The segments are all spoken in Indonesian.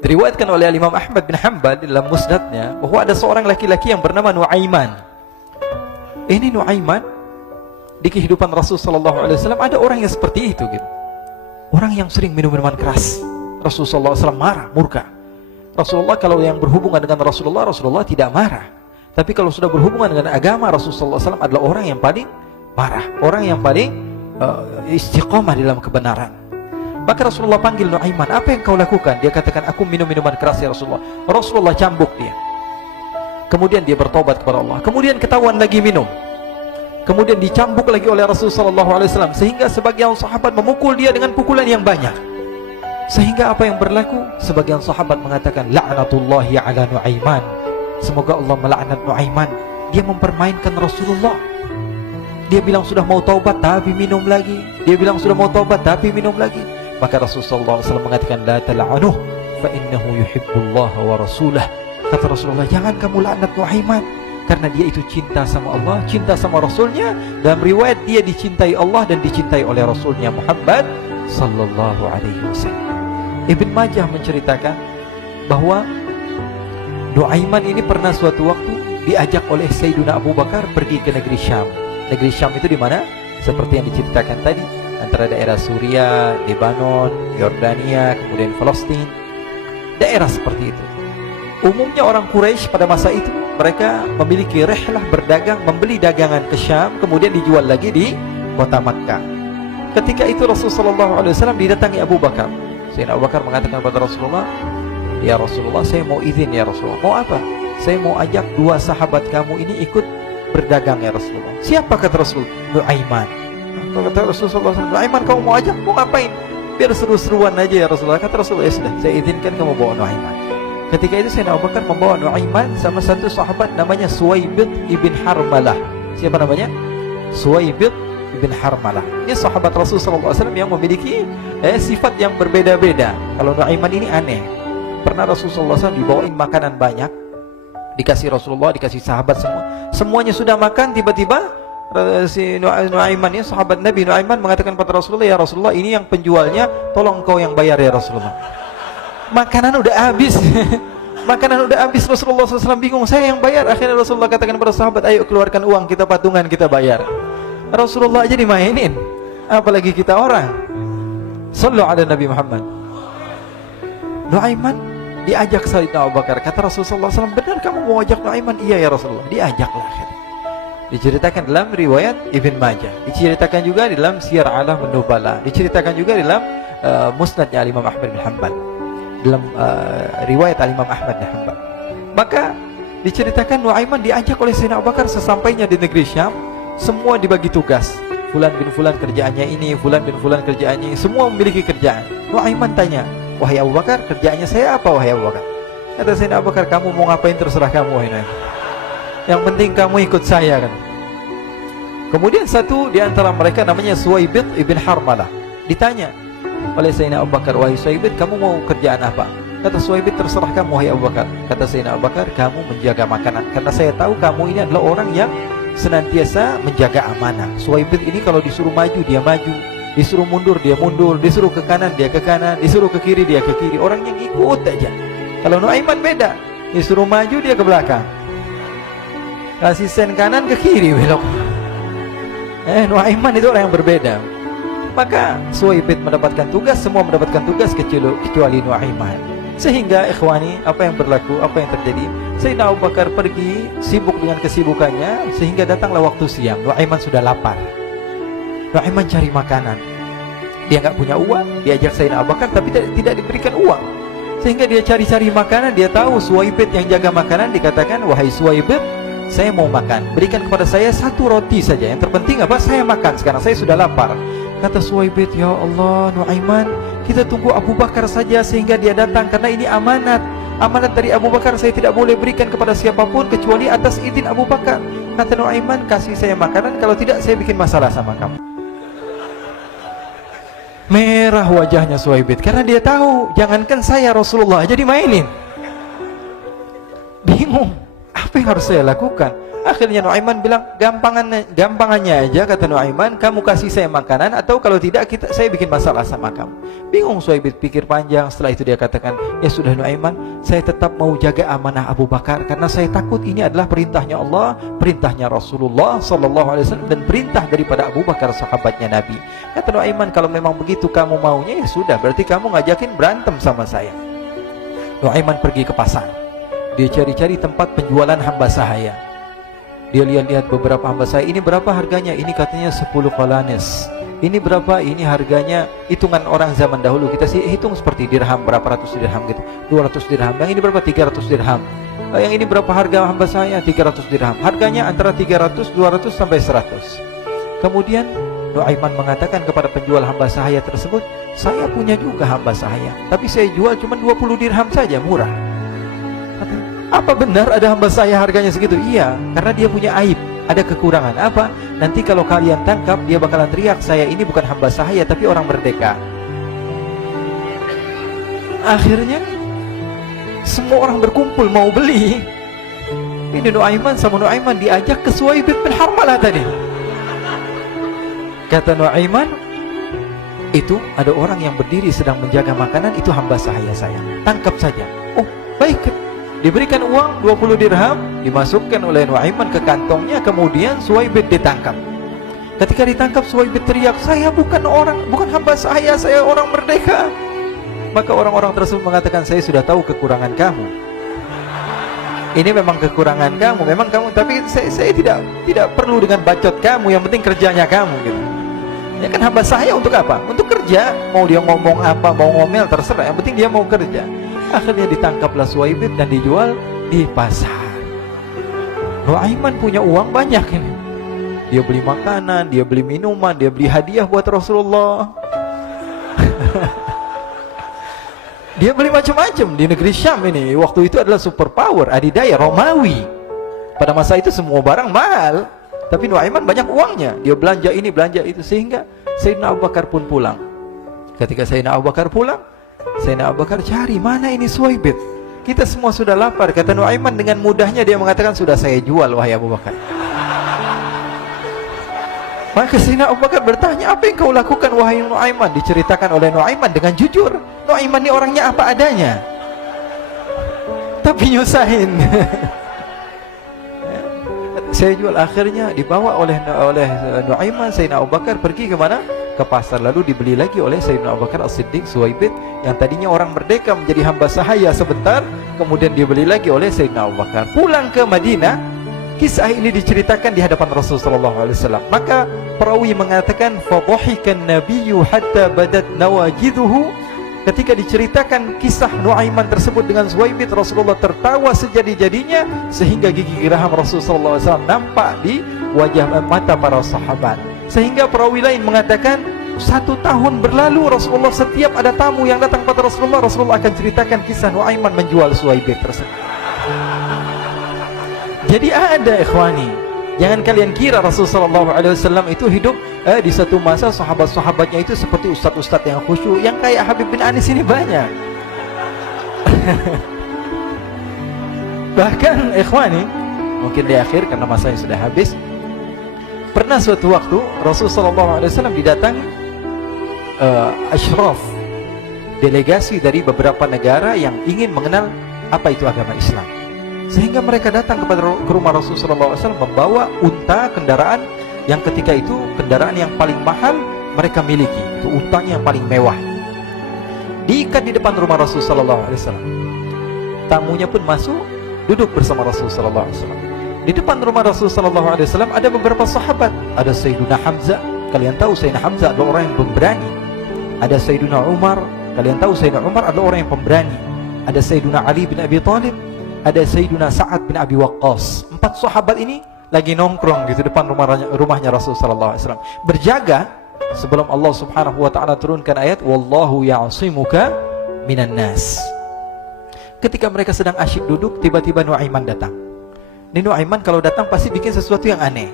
Diriwayatkan oleh Imam Ahmad bin Hanbal dalam musnadnya bahwa ada seorang laki-laki yang bernama Nuaiman. Ini Nuaiman di kehidupan Rasul sallallahu alaihi wasallam ada orang yang seperti itu gitu. Orang yang sering minum minuman keras. Rasul sallallahu alaihi wasallam marah, murka. Rasulullah kalau yang berhubungan dengan Rasulullah tidak marah. Tapi kalau sudah berhubungan dengan agama, Rasul sallallahu alaihi wasallam adalah orang yang paling marah, orang yang paling istiqamah dalam kebenaran. Maka Rasulullah panggil Nuaiman, apa yang kau lakukan? Dia katakan, aku minum minuman keras ya Rasulullah. Rasulullah cambuk dia. Kemudian dia bertobat kepada Allah. Kemudian ketahuan lagi minum. Kemudian dicambuk lagi oleh Rasulullah SAW, sehingga sebagian sahabat memukul dia dengan pukulan yang banyak. Sehingga apa yang berlaku? Sebagian sahabat mengatakan, la'natullahi ala Nuaiman. Semoga Allah melaknat Nuaiman. Dia mempermainkan Rasulullah. Dia bilang sudah mau taubat tapi minum lagi. Dia bilang sudah mau taubat tapi minum lagi. Maka Rasulullah SAW mengatakan, la tal'anuh fa innahu yuhibbullah wa rasulah. Kata Rasulullah, jangan kamu laknat Nuaiman, karena dia itu cinta sama Allah, cinta sama Rasulnya. Dalam riwayat dia dicintai Allah dan dicintai oleh Rasulnya Muhammad sallallahu alaihi wasallam. Ibn Majah menceritakan bahwa Nuaiman ini pernah suatu waktu diajak oleh Sayyidina Abu Bakar pergi ke negeri Syam. Negeri Syam itu di mana? Seperti yang diceritakan tadi, antara daerah Suria, Lebanon, Yordania, kemudian Palestina. Daerah seperti itu. Umumnya orang Quraisy pada masa itu mereka memiliki rihlah berdagang, membeli dagangan ke Syam, kemudian dijual lagi di kota Makkah. Ketika itu Rasulullah SAW didatangi Abu Bakar. Sayyidina Abu Bakar mengatakan kepada Rasulullah, ya Rasulullah, saya mau izin ya Rasulullah. Mau apa? Saya mau ajak dua sahabat kamu ini ikut berdagang ya Rasulullah. Siapa kata Rasul? Nuaiman. Kata Rasulullah, Nuaiman kamu mau ajak? Mau ngapain? Biar seru-seruan aja ya Rasulullah. Kata Rasulullah, ya sudah, saya izinkan kamu bawa Nuaiman. Ketika itu Sayyidina Abu Bakar membawa Nuaiman sama satu sahabat namanya Suwaibid ibn Harmalah. Siapa namanya? Suwaibid ibn Harmalah. Ini sahabat Rasulullah SAW yang memiliki sifat yang berbeda-beda. Kalau Nuaiman ini aneh. Pernah Rasulullah SAW dibawain makanan banyak, dikasih Rasulullah, dikasih sahabat semua. Semuanya sudah makan, tiba-tiba si Nuaiman ini, sahabat Nabi Nuaiman mengatakan kepada Rasulullah, ya Rasulullah, ini yang penjualnya, tolong engkau yang bayar ya Rasulullah. Makanan udah habis. Makanan udah habis. Rasulullah SAW bingung, saya yang bayar. Akhirnya Rasulullah katakan kepada sahabat, ayo keluarkan uang, kita patungan, kita bayar. Rasulullah aja dimainin, apalagi kita orang. Sallu ala Nabi Muhammad. Nuaiman diajak Sayyidina Abu Bakar. Kata Rasulullah SAW, benar kamu mau ajak Nuaiman? Iya ya Rasulullah. Diajaklah akhirnya. Diceritakan dalam riwayat Ibn Majah, diceritakan juga dalam Siyar A'lam An-Nubala, diceritakan juga dalam musnadnya Imam Ahmad bin Hanbal, dalam riwayat Imam Ahmad bin Hanbal. Maka diceritakan Nuaiman diajak oleh Sayyidina Abu Bakar. Sesampainya di negeri Syam, semua dibagi tugas. Fulan bin Fulan kerjaannya ini, Fulan bin Fulan kerjaannya ini, semua memiliki kerjaan. Nuaiman tanya, wahai Abu Bakar, kerjaannya saya apa wahai Abu Bakar? Kata Sayyidina Abu Bakar, kamu mau ngapain terserah kamu wahai Nuaiman. Yang penting kamu ikut saya kan. Kemudian satu di antara mereka namanya Suwaibid ibn Harmalah ditanya oleh Sayyidina Abu Bakar, wahai Suwaibid, kamu mau kerjaan apa? Kata Suwaibid, terserah kamu wahai Abu Bakar. Kata Sayyidina Abu Bakar, kamu menjaga makanan, karena saya tahu kamu ini adalah orang yang senantiasa menjaga amanah. Suwaibid ini kalau disuruh maju dia maju, disuruh mundur dia mundur, disuruh ke kanan dia ke kanan, disuruh ke kiri dia ke kiri. Orang yang ikut aja. Kalau Nuaiman beda, disuruh maju dia ke belakang, kasih sen kanan ke kiri belok. Nuaiman itu orang yang berbeda. Maka Suwaibid mendapatkan tugas, semua mendapatkan tugas kecuali Nuaiman. Sehingga ikhwani, apa yang berlaku, apa yang terjadi? Sayyidina Abu Bakar pergi sibuk dengan kesibukannya, sehingga datanglah waktu siang. Nuaiman sudah lapar. Nuaiman cari makanan. Dia nggak punya uang, diajak Sayyidina Abu Bakar tapi tidak diberikan uang. Sehingga dia cari-cari makanan. Dia tahu Suwaibid yang jaga makanan, dikatakan, wahai Suwaibid, saya mau makan, berikan kepada saya satu roti saja. Yang terpenting apa? Saya makan sekarang, saya sudah lapar. Kata Suwaibid, ya Allah Nuaiman, kita tunggu Abu Bakar saja sehingga dia datang, karena ini amanat. Amanat dari Abu Bakar, saya tidak boleh berikan kepada siapapun kecuali atas izin Abu Bakar. Kata Nuaiman, kasih saya makanan, kalau tidak saya bikin masalah sama kamu. Merah wajahnya Suwaibid, karena dia tahu, jangankan saya, Rasulullah jadi mainin. Bingung, apa yang harus saya lakukan? Akhirnya Nuaiman bilang, gampangannya aja, kata Nuaiman, kamu kasih saya makanan, atau kalau tidak saya bikin masalah sama kamu. Bingung Suhaib, pikir panjang. Setelah itu dia katakan, ya sudah Nuaiman, saya tetap mau jaga amanah Abu Bakar, karena saya takut ini adalah perintahnya Allah, perintahnya Rasulullah SAW, dan perintah daripada Abu Bakar, sahabatnya Nabi. Kata Nuaiman, kalau memang begitu kamu maunya, ya sudah, berarti kamu ngajakin berantem sama saya. Nuaiman pergi ke pasar. Dia cari-cari tempat penjualan hamba sahaya. Dia lihat-lihat beberapa hamba sahaya. Ini berapa harganya? Ini katanya 10 qalanes. Ini berapa? Ini harganya, hitungan orang zaman dahulu, kita sih hitung seperti dirham, berapa ratus dirham gitu, 200 dirham. Yang ini berapa? 300 dirham. Yang ini berapa harga hamba sahaya? 300 dirham. Harganya antara 300, 200 sampai 100. Kemudian Nuaiman mengatakan kepada penjual hamba sahaya tersebut, saya punya juga hamba sahaya, tapi saya jual cuma 20 dirham saja, murah. Apa benar ada hamba saya harganya segitu? Iya, karena dia punya aib, ada kekurangan. Apa? Nanti kalau kalian tangkap, dia bakalan teriak, saya ini bukan hamba sahaya tapi orang merdeka. Akhirnya semua orang berkumpul mau beli. Ini Nuaiman sama Nuaiman diajak ke Suhaib bin Harmalah tadi. Kata Nuaiman, itu ada orang yang berdiri sedang menjaga makanan, itu hamba sahaya saya, tangkap saja. Oh baik. Diberikan uang 20 dirham, dimasukkan oleh Nuaiman ke kantongnya, kemudian Suhaib ditangkap. Ketika ditangkap, Suhaib teriak, saya bukan hamba saya orang merdeka. Maka orang-orang tersebut mengatakan, saya sudah tahu kekurangan kamu. Ini memang kekurangan kamu, memang kamu, tapi saya tidak perlu dengan bacot kamu, yang penting kerjanya kamu gitu. Ya kan hamba saya untuk apa? Untuk kerja. Mau dia ngomong apa, mau ngomel, terserah, yang penting dia mau kerja. Akhirnya ditangkaplah Suhaib dan dijual di pasar. Nuaiman punya uang banyak ini. Dia beli makanan, dia beli minuman, dia beli hadiah buat Rasulullah. Dia beli macam-macam di negeri Syam ini. Waktu itu adalah superpower, adidaya Romawi. Pada masa itu semua barang mahal, tapi Nuaiman banyak uangnya. Dia belanja ini, belanja itu, sehingga Sayyidina Abu Bakar pun pulang. Ketika Sayyidina Abu Bakar pulang, Sayyidina Abu Bakar cari, mana ini Suhaib? Kita semua sudah lapar. Kata Nuaiman dengan mudahnya dia mengatakan, sudah saya jual wahai Abu Bakar. Maka Sayyidina Abu Bakar bertanya, apa yang kau lakukan wahai Nuaiman? Diceritakan oleh Nuaiman dengan jujur. Nuaiman ini orangnya apa adanya, tapi nyusahin. Saya jual. Akhirnya dibawa oleh Nuaiman, Sayyidina Abu Bakar pergi ke mana? Ke pasar, lalu dibeli lagi oleh Sayyidina Abu Bakar As-Siddiq, Suhaib yang tadinya orang merdeka menjadi hamba sahaya sebentar, kemudian dibeli lagi oleh Sayyidina Abu Bakar. Pulang ke Madinah, kisah ini diceritakan di hadapan Rasulullah SAW. Maka perawi mengatakan, fadhahikan nabiyyu hatta badat nawajiduhu. Ketika diceritakan kisah Nuaiman tersebut dengan Suhaib, Rasulullah tertawa sejadi-jadinya sehingga gigi geraham Rasulullah SAW nampak di wajah mata para sahabat. Sehingga perawi lain mengatakan, 1 tahun berlalu Rasulullah, setiap ada tamu yang datang pada Rasulullah akan ceritakan kisah Nuaiman menjual Suhaib tersebut. Jadi ada ikhwani, jangan kalian kira Rasulullah SAW itu hidup di satu masa sahabat-sahabatnya itu seperti ustadz-ustadz yang khusyuk, yang kayak Habib bin Anis ini banyak. Bahkan ikhwani, mungkin di akhir karena masanya sudah habis, pernah suatu waktu Rasulullah SAW didatangi asyraf, delegasi dari beberapa negara yang ingin mengenal apa itu agama Islam. Sehingga mereka datang ke rumah Rasulullah SAW membawa unta, kendaraan yang ketika itu kendaraan yang paling mahal mereka miliki, itu untanya yang paling mewah. Diikat di depan rumah Rasulullah SAW. Tamunya pun masuk, duduk bersama Rasulullah SAW. Di depan rumah Rasulullah SAW ada beberapa sahabat. Ada Sayyiduna Hamzah. Kalian tahu Sayyidina Hamzah adalah orang yang pemberani. Ada Sayyiduna Umar. Kalian tahu Sayyidina Umar adalah orang yang pemberani. Ada Sayyiduna Ali bin Abi Thalib. Ada Sayyiduna Sa'ad bin Abi Waqqas. 4 sahabat ini lagi nongkrong gitu depan rumahnya Rasulullah SAW, berjaga sebelum Allah Subhanahu wa ta'ala turunkan ayat wallahu ya'simuka minan nas. Ketika mereka sedang asyik duduk, tiba-tiba Nuaiman datang. Ini Nuaiman kalau datang pasti bikin sesuatu yang aneh.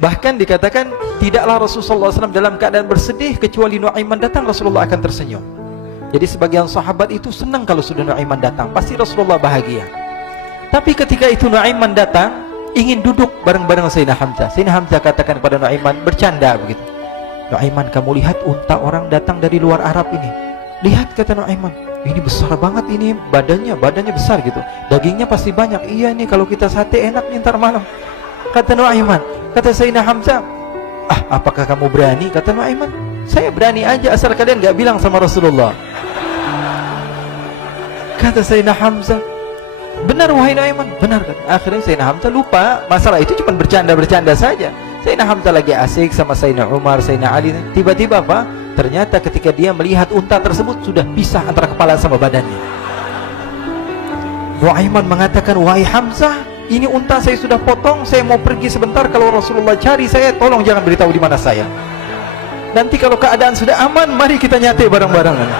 Bahkan dikatakan tidaklah Rasulullah SAW dalam keadaan bersedih, kecuali Nuaiman datang Rasulullah akan tersenyum. Jadi sebagian sahabat itu senang kalau sudah Nuaiman datang, pasti Rasulullah bahagia. Tapi ketika itu Nuaiman datang, ingin duduk bareng-bareng Sayyidina Hamzah. Sayyidina Hamzah katakan kepada Nuaiman, bercanda begitu. Nuaiman, kamu lihat unta orang datang dari luar Arab ini. Lihat, kata Nuaiman, ini besar banget ini, badannya besar gitu. Dagingnya pasti banyak. Iya nih, kalau kita sate enak nih ntar malam. Kata Nuaiman. Kata Sayyidina Hamzah, apakah kamu berani? Kata Nuaiman, saya berani aja asal kalian gak bilang sama Rasulullah. Kata Sayyidina Hamzah, benar wahai Nuaiman, benar kan? Akhirnya Sayyidina Hamzah lupa masalah itu, cuma bercanda-bercanda saja. Sayyidina Hamzah lagi asik sama Sayyidina Umar, Sayyidina Ali. Tiba-tiba apa? Ternyata ketika dia melihat unta tersebut sudah pisah antara kepala sama badannya. Nuaiman mengatakan, wahai Hamzah, ini unta saya sudah potong, saya mau pergi sebentar. Kalau Rasulullah cari saya, tolong jangan beritahu di mana saya. Nanti kalau keadaan sudah aman, mari kita nyate bareng-barengan.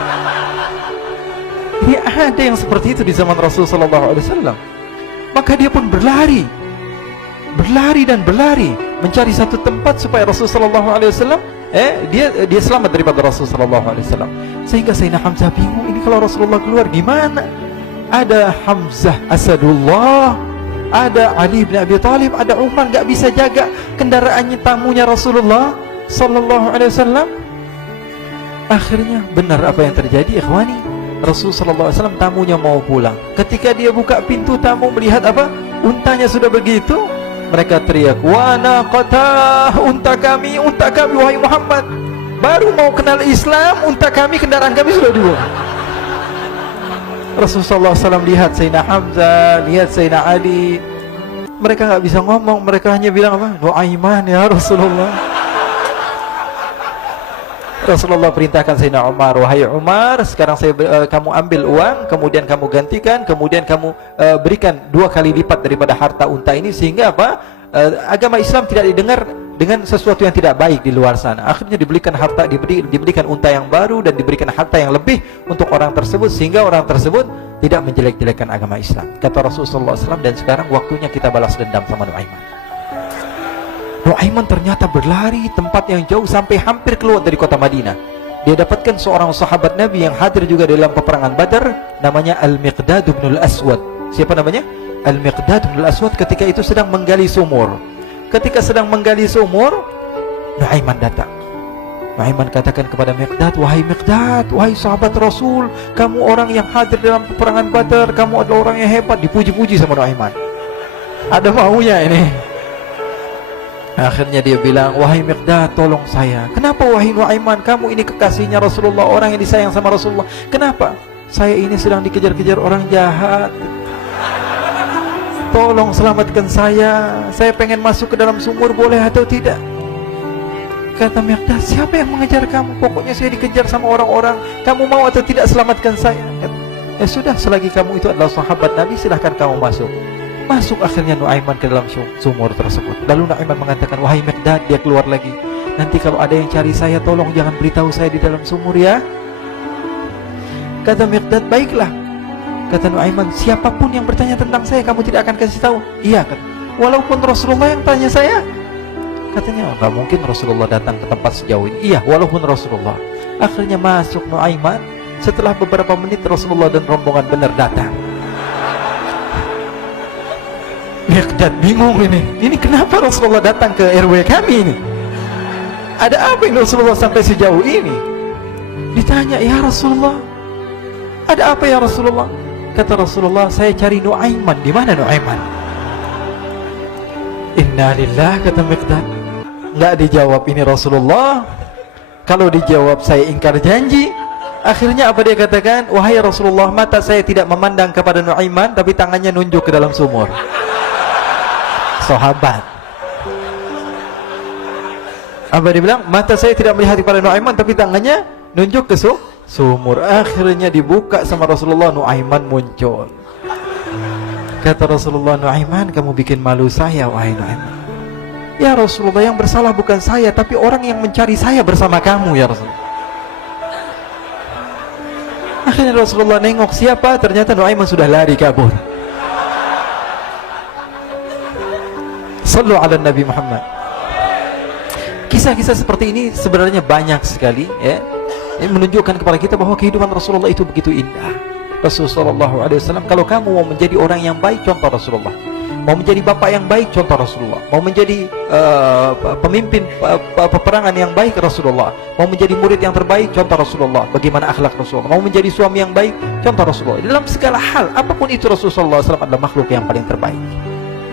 Ini ada yang seperti itu di zaman Rasulullah SAW. Maka dia pun berlari dan berlari mencari satu tempat supaya Rasulullah SAW dia selamat daripada Rasulullah SAW. Sehingga Sayyidina Hamzah bingung, ini kalau Rasulullah keluar gimana? Ada Hamzah Asadullah, ada Ali bin Abi Thalib, ada Umar, gak bisa jaga kendaraannya, tamunya Rasulullah Sallallahu Alaihi Wasallam. Akhirnya benar apa yang terjadi, ikhwani. Rasulullah SAW tamunya mau pulang. Ketika dia buka pintu, tamu melihat apa? Untanya sudah begitu. Mereka teriak, wa naqatah, unta kami wahai Muhammad. Baru mau kenal Islam, unta kami, kendaraan kami sudah dibuang. Rasulullah SAW lihat Sayyidina Hamzah, lihat Sayyidina Ali. Mereka gak bisa ngomong, mereka hanya bilang apa? Nuaiman ya Rasulullah. Rasulullah perintahkan Sayyidina Umar, wahai Umar, sekarang kamu ambil uang, kemudian kamu gantikan, kemudian kamu berikan 2 kali lipat daripada harta unta ini, sehingga apa? Agama Islam tidak didengar dengan sesuatu yang tidak baik di luar sana. Akhirnya diberikan harta, diberikan unta yang baru dan diberikan harta yang lebih untuk orang tersebut, sehingga orang tersebut tidak menjelek-jelekan agama Islam. Kata Rasulullah SAW, dan sekarang waktunya kita balas dendam sama Nuaiman. Nuaiman ternyata berlari tempat yang jauh sampai hampir keluar dari kota Madinah. Dia dapatkan seorang sahabat Nabi yang hadir juga dalam peperangan Badar, namanya Al-Miqdad bin Al-Aswad. Siapa namanya? Al-Miqdad bin Al-Aswad ketika itu sedang menggali sumur. Ketika sedang menggali sumur, Nuaiman datang. Nuaiman katakan kepada Miqdad, wahai Miqdad, wahai sahabat Rasul, kamu orang yang hadir dalam peperangan Badar, kamu adalah orang yang hebat. Dipuji-puji sama Nuaiman. Ada maunya ini. Akhirnya dia bilang, wahai Miqdad, tolong saya. Kenapa wahai Nuaiman? Kamu ini kekasihnya Rasulullah, orang yang disayang sama Rasulullah. Kenapa? Saya ini sedang dikejar-kejar orang jahat. Tolong selamatkan saya. Saya pengen masuk ke dalam sumur, boleh atau tidak? Kata Miqdad, siapa yang mengejar kamu? Pokoknya saya dikejar sama orang-orang. Kamu mau atau tidak selamatkan saya? Ya sudah, selagi kamu itu adalah sahabat Nabi, silahkan kamu masuk. Masuk akhirnya Nuaiman ke dalam sumur tersebut. Lalu Nuaiman mengatakan, wahai Miqdad, dia keluar lagi. Nanti kalau ada yang cari saya, tolong jangan beritahu saya di dalam sumur ya. Kata Miqdad, baiklah. Kata Nuaiman, siapapun yang bertanya tentang saya, kamu tidak akan kasih tahu? Iya kan? Walaupun Rasulullah yang tanya saya? Katanya, enggak mungkin Rasulullah datang ke tempat sejauh ini. Iya, walaupun Rasulullah. Akhirnya masuk Nuaiman. Setelah beberapa menit, Rasulullah dan rombongan benar datang. Miqdad bingung ini. Ini kenapa Rasulullah datang ke RW kami ini? Ada apa ini Rasulullah sampai sejauh ini? Ditanya, ya Rasulullah, ada apa ya Rasulullah? Kata Rasulullah, saya cari Nuaiman. Di mana Nuaiman? Innalillah, kata Miqdad. Nggak dijawab ini Rasulullah. Kalau dijawab saya ingkar janji. Akhirnya apa dia katakan? Wahai Rasulullah, mata saya tidak memandang kepada Nuaiman, tapi tangannya nunjuk ke dalam sumur. Sahabat. Apa dia bilang? Mata saya tidak melihat kepada Nuaiman, tapi tangannya nunjuk ke sumur. Akhirnya dibuka sama Rasulullah, Nuaiman muncul. Kata Rasulullah, Nuaiman, kamu bikin malu saya, wahai Nuaiman. Ya Rasulullah, yang bersalah bukan saya, tapi orang yang mencari saya bersama kamu ya Rasulullah. Akhirnya Rasulullah nengok siapa, ternyata Nuaiman sudah lari kabur. Sallu ala Nabi Muhammad. Kisah-kisah seperti ini sebenarnya banyak sekali ya. Ini menunjukkan kepada kita bahwa kehidupan Rasulullah itu begitu indah. Rasulullah SAW, kalau kamu mau menjadi orang yang baik, contoh Rasulullah. Mau menjadi bapak yang baik, contoh Rasulullah. Mau menjadi pemimpin peperangan yang baik, Rasulullah. Mau menjadi murid yang terbaik, contoh Rasulullah. Bagaimana akhlak Rasulullah. Mau menjadi suami yang baik, contoh Rasulullah. Dalam segala hal, apapun itu, Rasulullah SAW adalah makhluk yang paling terbaik.